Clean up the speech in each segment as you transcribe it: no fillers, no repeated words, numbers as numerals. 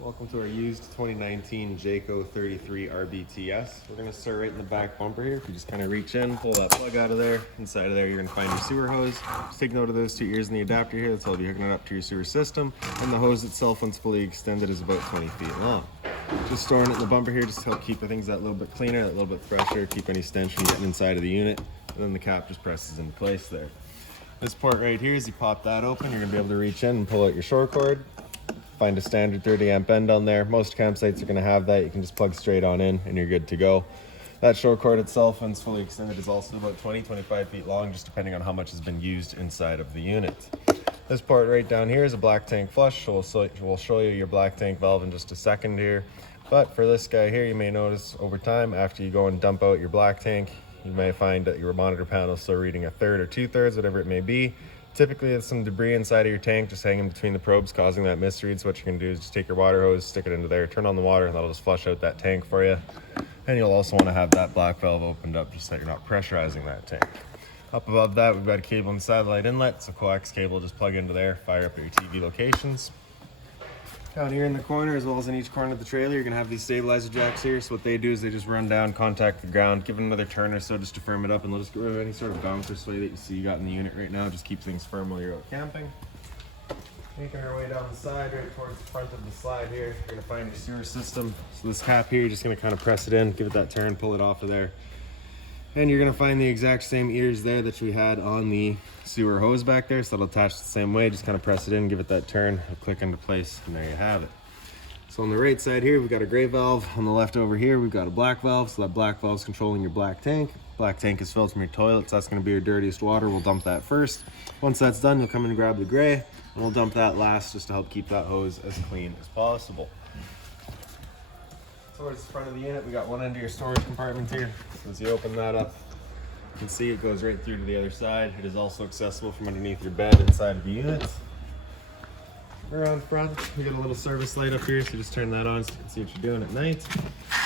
Welcome to our used 2019 Jayco 33 RBTS. We're going to start right in the back bumper here. If you just kind of reach in, pull that plug out of there. Inside of there, you're going to find your sewer hose. Just take note of those two ears in the adapter here. That's all you're hooking it up to your sewer system. And the hose itself, once fully extended, is about 20 feet long. Just storing it in the bumper here just to help keep the things that little bit cleaner, that little bit fresher, keep any stench from getting inside of the unit. And then the cap just presses into place there. This port right here, as you pop that open, you're going to be able to reach in and pull out your short cord. Find a standard 30 amp end on there. Most campsites are going to have that. You can just plug straight on in and you're good to go. That short cord itself, when it's fully extended, is also about 20-25 feet long, just depending on how much has been used inside of the unit. This part right down here is a black tank flush, so we'll show you your black tank valve in just a second here. But for this guy here, you may notice over time, after you go and dump out your black tank, you may find that your monitor panel is still reading a third or 2/3, whatever it may be. Typically, there's some debris inside of your tank just hanging between the probes, causing that misread. So what you can do is just take your water hose, stick it into there, turn on the water, and that'll just flush out that tank for you. And you'll also want to have that black valve opened up just so that you're not pressurizing that tank. Up above that, we've got a cable and satellite inlet. It's a coax cable, just plug into there, fire up at your TV locations. Down here in the corner, as well as in each corner of the trailer, you're going to have these stabilizer jacks here. So what they do is they just run down, contact the ground, give it another turn or so just to firm it up, and they'll just get rid of any sort of bounce or sway that you see you got in the unit right now. Just keep things firm while you're out camping. Making our way down the side, right towards the front of the slide here, you're going to find your sewer system. So this cap here, you're just going to kind of press it in, give it that turn, pull it off of there. And you're going to find the exact same ears there that we had on the sewer hose back there, so that'll attach the same way. Just kind of press it in, give it that turn, it'll click into place, and there you have it. So on the right side here, we've got a gray valve. On the left over here, we've got a black valve. So that black valve is controlling your black tank. Black tank is filled from your toilet, so that's going to be your dirtiest water. We'll dump that first. Once that's done, you'll come in and grab the gray, and we'll dump that last just to help keep that hose as clean as possible. Towards the front of the unit, we got one end of your storage compartment here. So as you open that up, you can see it goes right through to the other side. It is also accessible from underneath your bed inside of the unit. Around front, we got a little service light up here, so just turn that on so you can see what you're doing at night.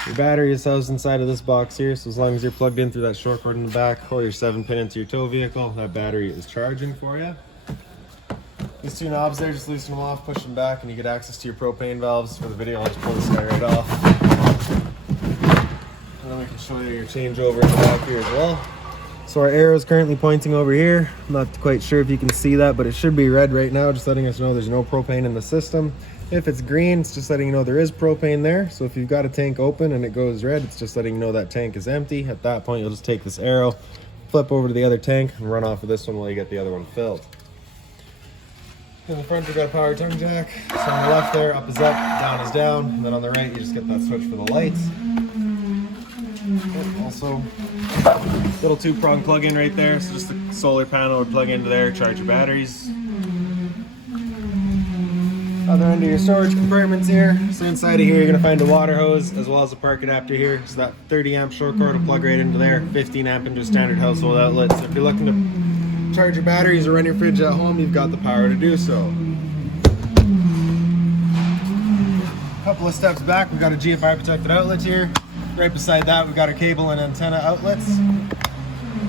Your battery is housed inside of this box here, so as long as you're plugged in through that short cord in the back or your 7-pin into your tow vehicle, that battery is charging for you. These two knobs there, just loosen them off, push them back, and you get access to your propane valves. For the video, I'll just pull this guy right off. And then we can show you your changeover in the back here as well. So our arrow is currently pointing over here. I'm not quite sure if you can see that, but it should be red right now, just letting us know there's no propane in the system. If it's green, it's just letting you know there is propane there. So if you've got a tank open and it goes red, it's just letting you know that tank is empty. At that point, you'll just take this arrow, flip over to the other tank, and run off of this one while you get the other one filled. In the front, we've got a power tongue jack. So on the left there, up is up, down is down. And then on the right, you just get that switch for the lights. Also, little 2-prong plug-in right there. So just the solar panel would plug into there, charge your batteries. Other end of your storage compartments here. So inside of here, you're gonna find a water hose as well as a park adapter here. So that 30 amp short cord will plug right into there. 15 amp into a standard household outlet. So if you're looking to charge your batteries or run your fridge at home, you've got the power to do so. A couple of steps back, we've got a GFI protected outlet here. Right beside that, we've got our cable and antenna outlets.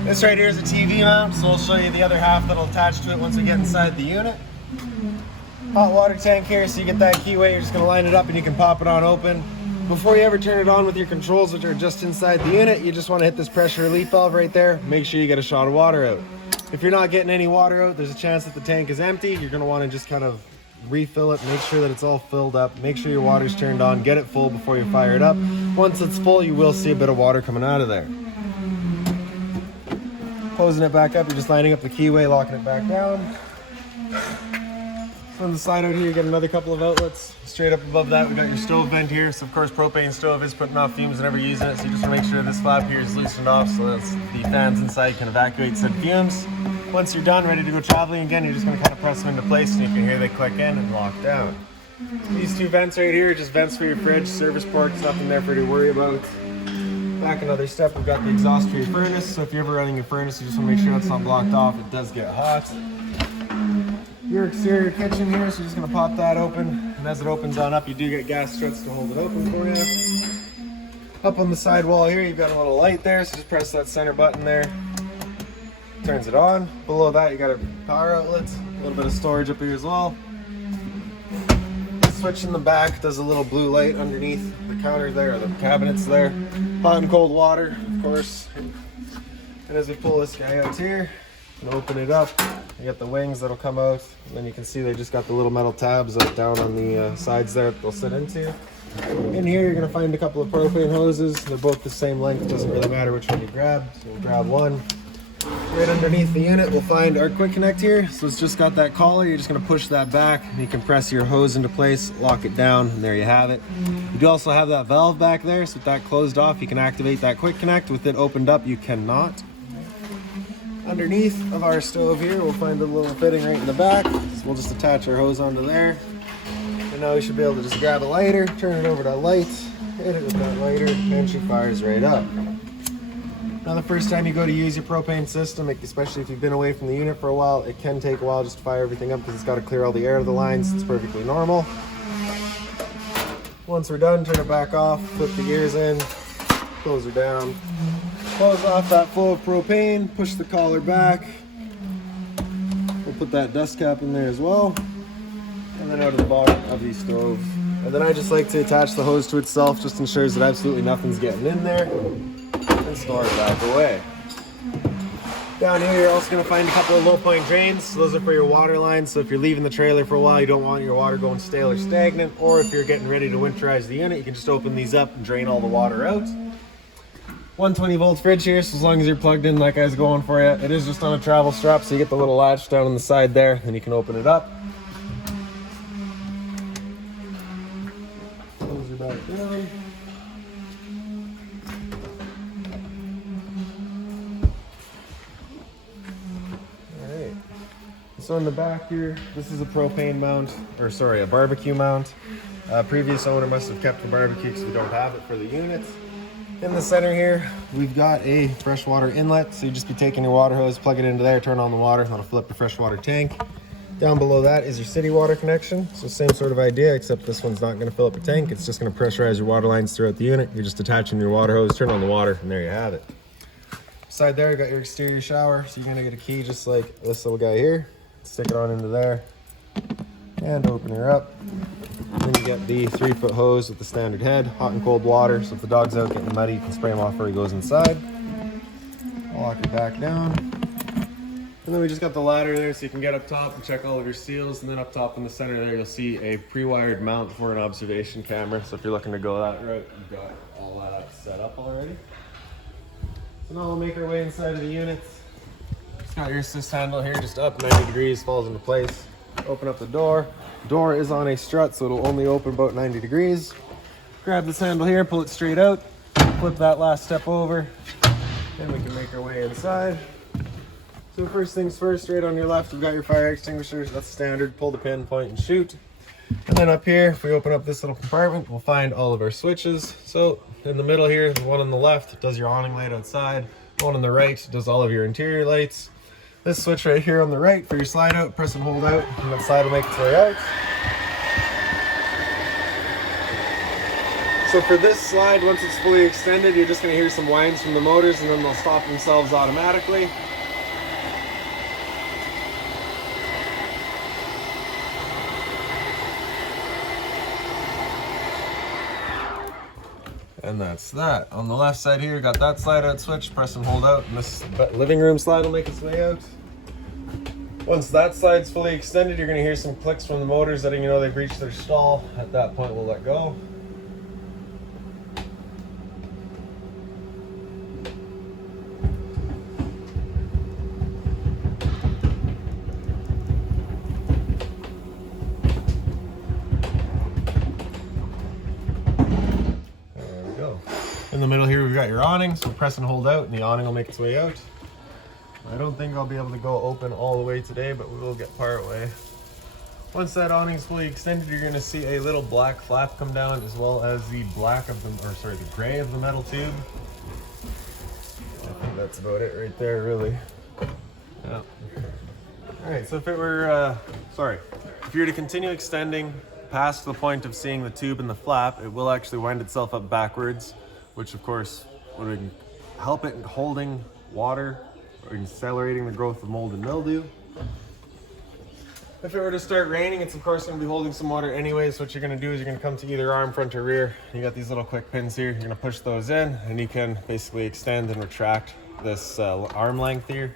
This right here is a TV mount, so I'll show you the other half that'll attach to it once we get inside the unit. Hot water tank here, so you get that keyway, you're just gonna line it up and you can pop it on open. Before you ever turn it on with your controls, which are just inside the unit, you just wanna hit this pressure relief valve right there. Make sure you get a shot of water out. If you're not getting any water out, there's a chance that the tank is empty. You're gonna wanna just kind of refill it, make sure that it's all filled up, make sure your water's turned on, get it full before you fire it up. Once it's full, you will see a bit of water coming out of there. Closing it back up, you're just lining up the keyway, locking it back down. On the side out here, you get another couple of outlets. Straight up above that, we got your stove vent here. So of course, propane stove is putting off fumes whenever you're using it. So you just want to make sure this flap here is loosened off so that the fans inside can evacuate said fumes. Once you're done, ready to go traveling again, you're just going to kind of press them into place and you can hear they click in and lock down. These two vents right here are just vents for your fridge, service ports, nothing there for you to worry about. Back another step, we've got the exhaust for your furnace. So if you're ever running your furnace, you just want to make sure that's not blocked off. It does get hot. Your exterior kitchen here, so you're just going to pop that open. And as it opens on up, you do get gas struts to hold it open for you. Up on the side wall here, you've got a little light there, so just press that center button there. Turns it on. Below that, you got a power outlet, a little bit of storage up here as well. This switch in the back does a little blue light underneath the counter there, or the cabinets there. Hot and cold water, of course. And as we pull this guy out here and open it up, you got the wings that'll come out. And then you can see they just got the little metal tabs up down on the sides there that they'll sit into. In here, you're gonna find a couple of propane hoses. They're both the same length. Doesn't really matter which one you grab. So we'll grab one. Right underneath the unit, we'll find our quick connect here. So it's just got that collar. You're just gonna push that back and you can press your hose into place, lock it down, and there you have it. You do also have that valve back there. So with that closed off, you can activate that quick connect. With it opened up, you cannot. Underneath of our stove here, we'll find a little fitting right in the back. So we'll just attach our hose onto there. And now we should be able to just grab a lighter, turn it over to light, hit it with that lighter, and she fires right up. Now the first time you go to use your propane system, especially if you've been away from the unit for a while, it can take a while just to fire everything up because it's got to clear all the air of the lines. It's perfectly normal. Once we're done, turn it back off, flip the gears in, close her down. Close off that flow of propane, push the collar back. We'll put that dust cap in there as well. And then out of the bottom of the stove. And then I just like to attach the hose to itself, just ensures that absolutely nothing's getting in there. And store it back away. Down here, you're also gonna find a couple of low point drains. Those are for your water lines. So if you're leaving the trailer for a while, you don't want your water going stale or stagnant, or if you're getting ready to winterize the unit, you can just open these up and drain all the water out. 120 volt fridge here, so as long as you're plugged in like I was going for you. It is just on a travel strap, so you get the little latch down on the side there, and you can open it up. Close it back down. Alright. So in the back here, this is a propane mount, or sorry, a barbecue mount. Previous owner must have kept the barbecue because we don't have it for the unit. In the center here, we've got a freshwater inlet, so you just be taking your water hose, plug it into there, turn on the water, that'll fill up the freshwater tank. Down below that is your city water connection, so same sort of idea, except this one's not going to fill up a tank, it's just going to pressurize your water lines throughout the unit. You're just attaching your water hose, turn on the water, and there you have it. Beside there, you got your exterior shower, so you're going to get a key just like this little guy here. Stick it on into there, and open her up. Then you get the 3-foot hose with the standard head, hot and cold water, so if the dog's out getting muddy, you can spray him off where he goes inside. Lock it back down. And then we just got the ladder there, so you can get up top and check all of your seals, and then up top in the center there, you'll see a pre-wired mount for an observation camera, so if you're looking to go that route, you've got all that set up already. So now we'll make our way inside of the unit. Just got your assist handle here, just up 90 degrees, falls into place. Open up the door. Door is on a strut, so it'll only open about 90 degrees. Grab this handle here, pull it straight out, flip that last step over, and we can make our way inside. So first things first, right on your left, you've got your fire extinguishers. That's standard. Pull the pin, point, and shoot. And then up here, if we open up this little compartment, we'll find all of our switches. So in the middle here, the one on the left does your awning light outside. The one on the right does all of your interior lights. This switch right here on the right for your slide out, press and hold out, and that slide will make its way out. So for this slide, once it's fully extended, you're just going to hear some whines from the motors, and then they'll stop themselves automatically. And that's that. On the left side here, got that slide out switch, press and hold out, and this living room slide will make its way out. Once that slide's fully extended, you're going to hear some clicks from the motors letting you know they've reached their stall. At that point, we'll let go. In the middle here, we've got your awning, so press and hold out, and the awning will make its way out. I don't think I'll be able to go open all the way today, but we will get part way. Once that awning is fully extended, you're going to see a little black flap come down, as well as the the gray of the metal tube. I think that's about it right there, really. Yeah. All right, so if it were, if you were to continue extending past the point of seeing the tube and the flap, it will actually wind itself up backwards, which of course would help it in holding water or accelerating the growth of mold and mildew. If it were to start raining, it's of course going to be holding some water anyways. So what you're going to do is you're going to come to either arm, front or rear. You got these little quick pins here. You're going to push those in, and you can basically extend and retract this arm length here,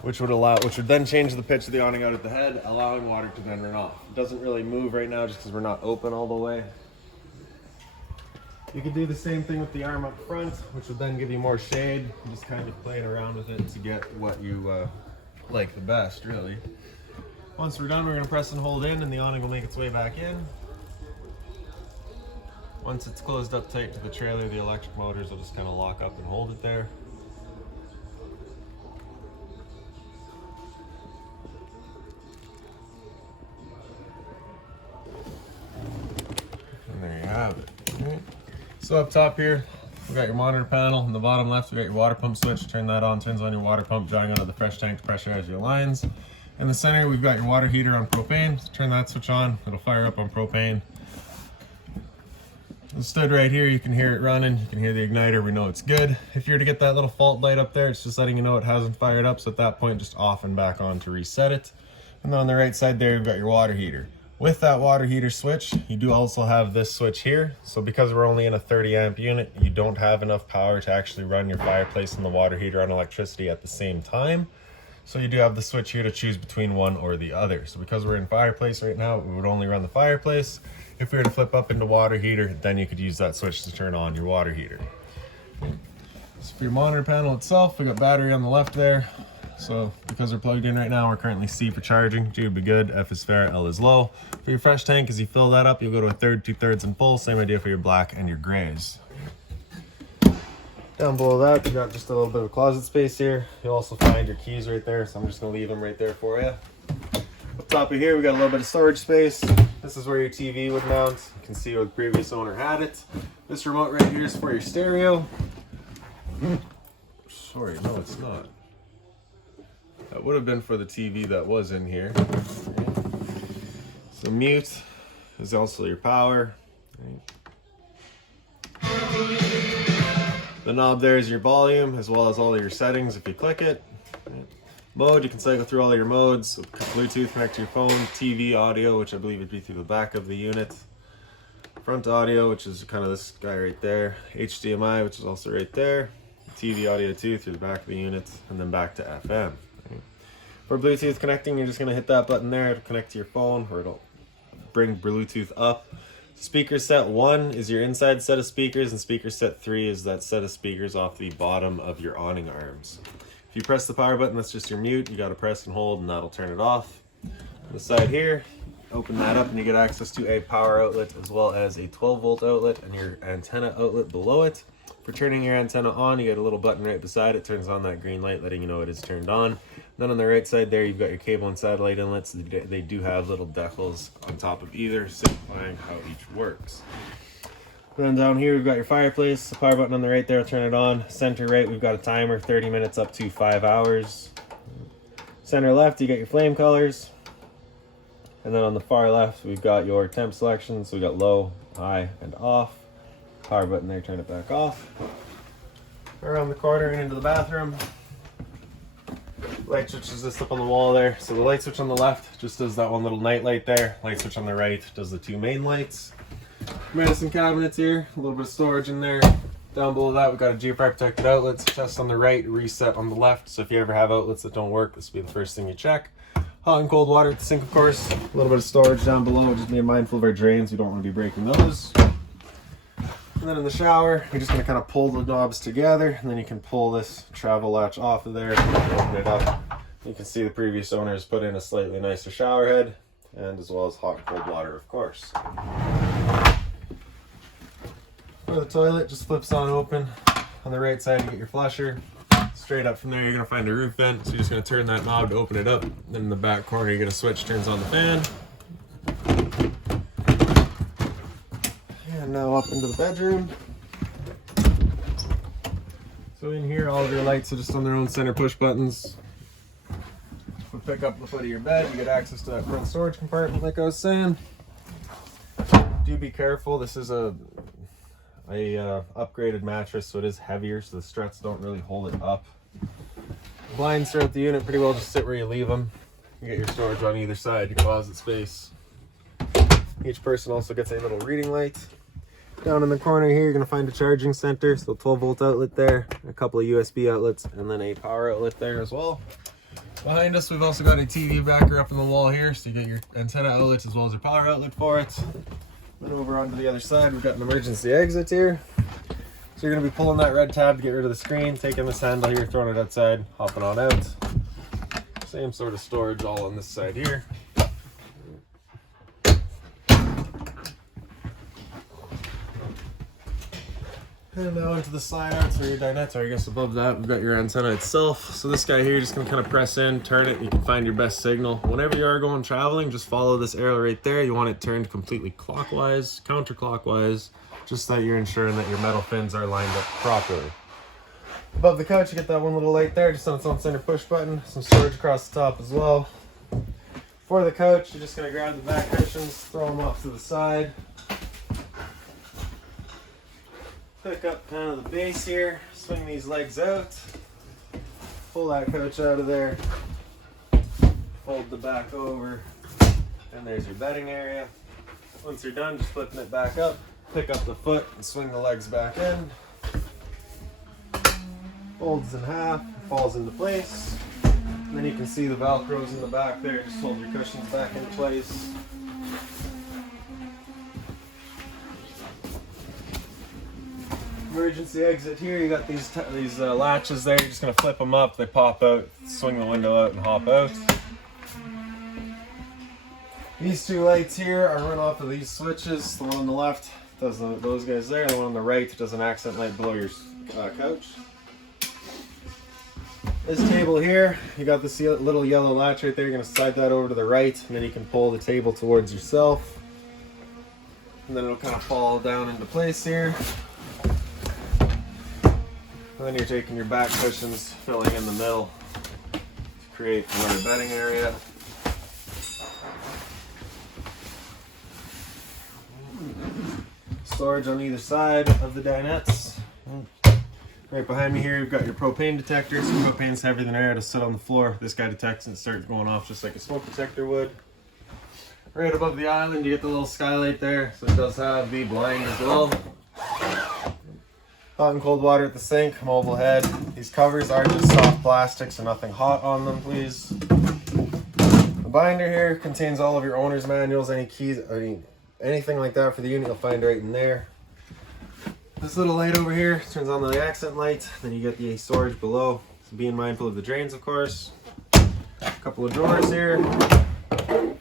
which would then change the pitch of the awning out at the head, allowing water to then run off. It doesn't really move right now just because we're not open all the way. You could do the same thing with the arm up front, which would then give you more shade. You're just kind of playing around with it to get what you like the best, really. Once we're done, we're going to press and hold in, and the awning will make its way back in. Once it's closed up tight to the trailer, the electric motors will just kind of lock up and hold it there. And there you have it. Okay. So up top here, we got your monitor panel. On the bottom left, we got your water pump switch. Turn that on, turns on your water pump, drawing out of the fresh tank to pressurize your lines. In the center, we've got your water heater on propane. So turn that switch on, it'll fire up on propane. It's stood right here, you can hear it running, you can hear the igniter, we know it's good. If you were to get that little fault light up there, it's just letting you know it hasn't fired up, so at that point, just off and back on to reset it. And then on the right side there, you've got your water heater. With that water heater switch, you do also have this switch here. So because we're only in a 30 amp unit, you don't have enough power to actually run your fireplace and the water heater on electricity at the same time. So you do have the switch here to choose between one or the other. So because we're in fireplace right now, we would only run the fireplace. If we were to flip up into water heater, then you could use that switch to turn on your water heater. So for your monitor panel itself, we got battery on the left there. So because we're plugged in right now, we're currently C for charging. G would be good, F is fair, L is low. For your fresh tank, as you fill that up, you'll go to a third, 2/3 and full. Same idea for your black and your grays. Down below that, you got just a little bit of closet space here. You'll also find your keys right there, so I'm just gonna leave them right there for you. Up top of here, we got a little bit of storage space. This is where your TV would mount. You can see where the previous owner had it. This remote right here is for your stereo. Sorry, no, it's not. That would have been for the TV that was in here. So mute is also your power. The knob there is your volume, as well as all of your settings if you click it. Mode, you can cycle through all your modes. Bluetooth, connect to your phone. TV audio, which I believe would be through the back of the unit. Front audio, which is kind of this guy right there. HDMI, which is also right there. TV audio too, through the back of the unit, and then back to FM. For Bluetooth connecting, you're just going to hit that button there to connect to your phone, or it'll bring Bluetooth up. Speaker set 1 is your inside set of speakers, and speaker set 3 is that set of speakers off the bottom of your awning arms. If you press the power button, that's just your mute. You got to press and hold, and that'll turn it off. On the side here, open that up, and you get access to a power outlet as well as a 12-volt outlet and your antenna outlet below it. For turning your antenna on, you get a little button right beside it. Turns on that green light, letting you know it is turned on. Then on the right side there, you've got your cable and satellite inlets. They do have little decals on top of either, simplifying how each works. Then down here, we've got your fireplace. The power button on the right there, turn it on. Center right, we've got a timer, 30 minutes up to 5 hours. Center left, you got your flame colors. And then on the far left, we've got your temp selections. So we got low, high, and off. Power button there, turn it back off. Around the corner and into the bathroom. Light switch is just up on the wall there. So the light switch on the left just does that one little night light there. Light switch on the right does the two main lights. Medicine cabinets here, a little bit of storage in there. Down below that, we've got a geofire protected outlets. Chest on the right, reset on the left. So if you ever have outlets that don't work, this will be the first thing you check. Hot and cold water at the sink, of course. A little bit of storage down below. Just being mindful of our drains. We don't want to be breaking those. And then in the shower, you're just going to kind of pull the knobs together, and then you can pull this travel latch off of there, open it up. You can see the previous owners put in a slightly nicer shower head, and as well as hot and cold water, of course. For the toilet, just flips on open. On the right side, you get your flusher. Straight up from there, you're going to find a roof vent, so you're just going to turn that knob to open it up. Then in the back corner, you get a switch, turns on the fan. And now up into the bedroom. So in here, all of your lights are just on their own center push buttons. We'll pick up the foot of your bed. You get access to that front storage compartment like I was saying. Do be careful. This is a upgraded mattress, so it is heavier, so the struts don't really hold it up. The blinds throughout the unit pretty well just sit where you leave them. You get your storage on either side, your closet space. Each person also gets a little reading light. Down in the corner here, you're going to find a charging center, so 12-volt outlet there, a couple of USB outlets, and then a power outlet there as well. Behind us, we've also got a TV backer up in the wall here, so you get your antenna outlets as well as your power outlet for it. Then over onto the other side, we've got an emergency exit here. So you're going to be pulling that red tab to get rid of the screen, taking this handle here, throwing it outside, hopping on out. Same sort of storage all on this side here. And now into the slide outs or your dinette, or I guess above that, we've got your antenna itself. So this guy here, just gonna kind of press in, turn it, you can find your best signal. Whenever you are going traveling, just follow this arrow right there. You want it turned completely clockwise, counterclockwise, just so that you're ensuring that your metal fins are lined up properly. Above the couch, you get that one little light there, just on its own center push button. Some storage across the top as well. For the couch, you're just gonna grab the back cushions, throw them off to the side. Pick up kind of the base here, swing these legs out, pull that couch out of there, fold the back over, and there's your bedding area. Once you're done, just flipping it back up, pick up the foot and swing the legs back in. Folds in half, falls into place. And then you can see the Velcros in the back there, just hold your cushions back into place. Emergency exit here, you got these latches there, you're just going to flip them up, they pop out, swing the window out and hop out. These two lights here are run off of these switches. The one on the left does those guys there, the one on the right does an accent light below your couch. This table here, you got this little yellow latch right there, you're going to slide that over to the right, and then you can pull the table towards yourself. And then it'll kind of fall down into place here. And then you're taking your back cushions, filling in the middle to create another bedding area. Storage on either side of the dinettes. Right behind me here, you've got your propane detector. So propane's heavier than air, it'll sit on the floor. This guy detects and it starts going off just like a smoke detector would. Right above the island, you get the little skylight there. So it does have the blind as well. Hot and cold water at the sink, mobile head. These covers are just soft plastic, so nothing hot on them, please. The binder here contains all of your owner's manuals, any keys, anything like that for the unit, you'll find right in there. This little light over here turns on the accent light, then you get the storage below. So being mindful of the drains, of course. A couple of drawers here. And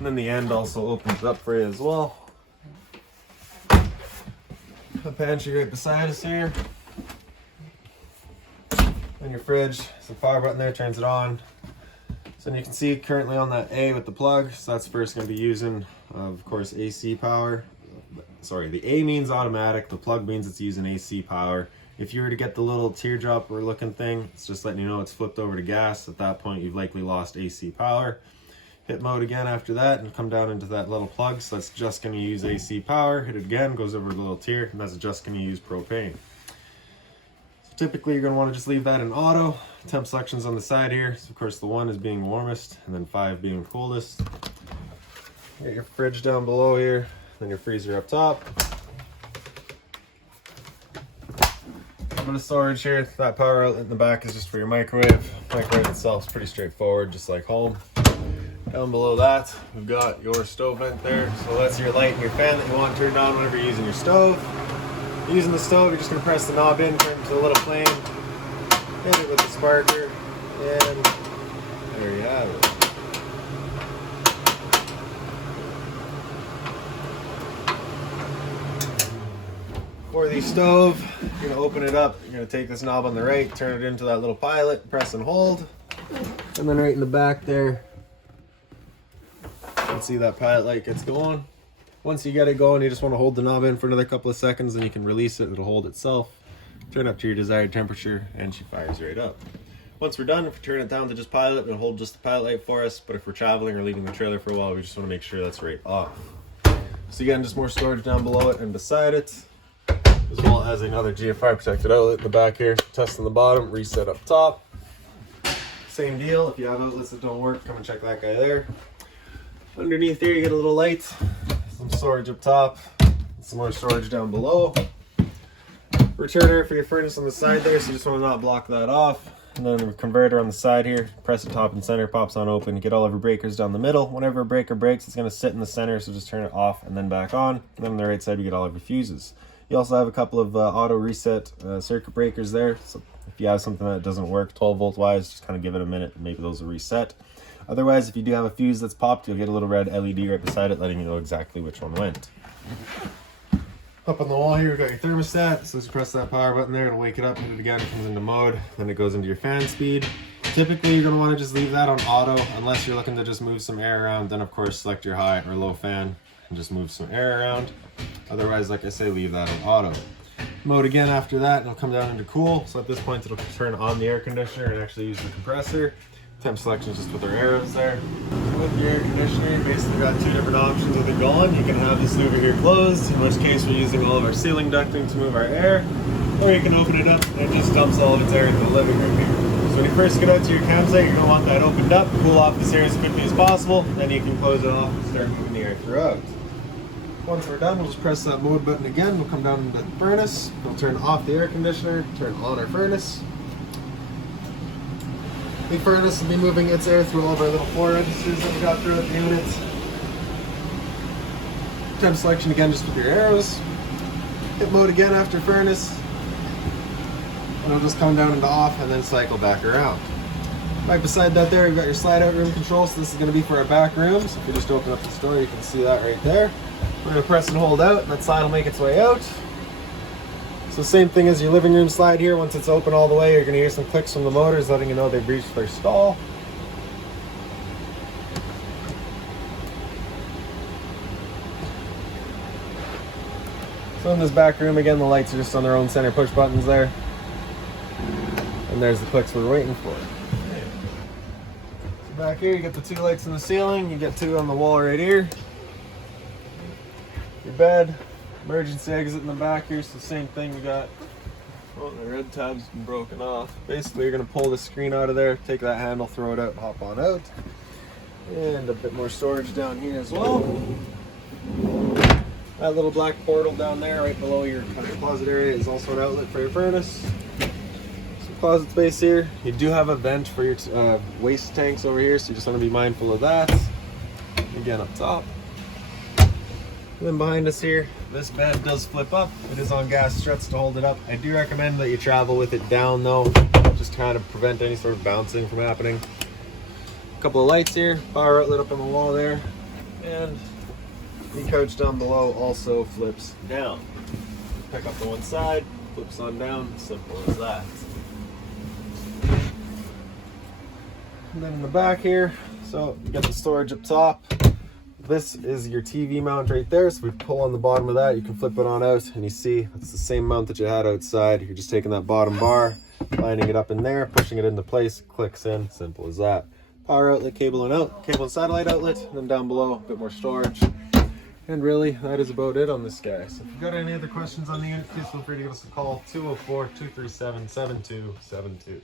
then the end also opens up for you as well. The pantry right beside us here. And your fridge, so the power button there turns it on. So you can see currently on that A with the plug, so that's first going to be using, of course, AC power. Sorry, the A means automatic, the plug means it's using AC power. If you were to get the little teardrop or looking thing, it's just letting you know it's flipped over to gas. At that point, you've likely lost AC power. Hit mode again after that and come down into that little plug. So that's just going to use AC power. Hit it again, goes over a little tier, and that's just going to use propane. So typically you're going to want to just leave that in auto. Temp selections on the side here. So of course the 1 is being warmest and then 5 being coldest. Get your fridge down below here, then your freezer up top. A bit of storage here. That power outlet in the back is just for your microwave. Microwave itself is pretty straightforward, just like home. Down below that, we've got your stove vent there. So that's your light and your fan that you want turned on whenever you're using your stove. Using the stove, you're just going to press the knob in, turn it to a little flame, hit it with the sparker, and there you have it. For the stove, you're going to open it up. You're going to take this knob on the right, turn it into that little pilot, press and hold. And then right in the back there, you can see that pilot light gets going. Once you get it going, you just want to hold the knob in for another couple of seconds, and you can release it. It'll hold itself. Turn up to your desired temperature, and she fires right up. Once we're done, if we turn it down to just pilot, it'll hold just the pilot light for us. But if we're traveling or leaving the trailer for a while, we just want to make sure that's right off. So again, just more storage down below it and beside it, as well as another GFI protected outlet in the back here. Test on the bottom, reset up top. same deal. If you have outlets that don't work, come and check that guy there. Underneath here, you get a little light, some storage up top, some more storage down below. Returner for your furnace on the side there, so you just want to not block that off. And then a converter on the side here, press it top and center, pops on open. You get all of your breakers down the middle. Whenever a breaker breaks, it's going to sit in the center, so just turn it off and then back on. And then on the right side, you get all of your fuses. You also have a couple of auto reset circuit breakers there. So if you have something that doesn't work 12 volt wise, just kind of give it a minute and maybe those will reset. Otherwise, if you do have a fuse that's popped, you'll get a little red LED right beside it, letting you know exactly which one went. Up on the wall here, we've got your thermostat. So as you press that power button there, it'll wake it up, hit it again, it comes into mode, then it goes into your fan speed. Typically, you're gonna wanna just leave that on auto, unless you're looking to just move some air around. Then of course, select your high or low fan and just move some air around. Otherwise, like I say, leave that on auto. Mode again after that, and it'll come down into cool. So at this point, it'll turn on the air conditioner and actually use the compressor. Temp selection is just with our arrows there. With your air conditioner, you basically got two different options with it going. You can have this louver here closed, in which case we're using all of our ceiling ducting to move our air, or you can open it up and it just dumps all of its air into the living room here. So when you first get out to your campsite, you're gonna want that opened up, cool off this area as quickly as possible, then you can close it off and start moving the air throughout. Once we're done, we'll just press that mode button again. We'll come down into the furnace. We'll turn off the air conditioner, turn on our furnace. The furnace will be moving its air through all of our little floor registers that we got throughout the unit. Temp selection again, just with your arrows. Hit mode again after furnace. And it'll just come down into off and then cycle back around. Right beside that there, we've got your slide out room control. So this is going to be for our back rooms. If you just open up the door, you can see that right there. We're going to press and hold out, and that slide will make its way out. So same thing as your living room slide here. Once it's open all the way, you're going to hear some clicks from the motors letting you know they've reached their stall. So in this back room, again, the lights are just on their own center push buttons there. And there's the clicks we're waiting for. So back here, you get the two lights in the ceiling. You get two on the wall right here. Your bed. Emergency exit in the back here, so same thing we got. Oh, the red tab's been broken off. Basically, you're gonna pull the screen out of there, take that handle, throw it out, hop on out. And a bit more storage down here as well. That little black portal down there, right below your kind of closet area, is also an outlet for your furnace. Some closet space here. You do have a vent for your waste tanks over here, so you just wanna be mindful of that. Again, up top. And then behind us here, this bed does flip up. It is on gas struts to hold it up. I do recommend that you travel with it down though, just to kind of prevent any sort of bouncing from happening. A couple of lights here, power outlet up on the wall there, and the couch down below also flips down. Pick up to one side, flips on down, simple as that. And then in the back here, so you got the storage up top. This is your TV mount right there, so we pull on the bottom of that, you can flip it on out, and you see it's the same mount that you had outside. You're just taking that bottom bar, lining it up in there, pushing it into place, clicks in, simple as that. Power outlet, cable and out, cable and satellite outlet, and then down below, a bit more storage. And really, that is about it on this guy. So if you've got any other questions on the unit, please feel free to give us a call, 204-237-7272.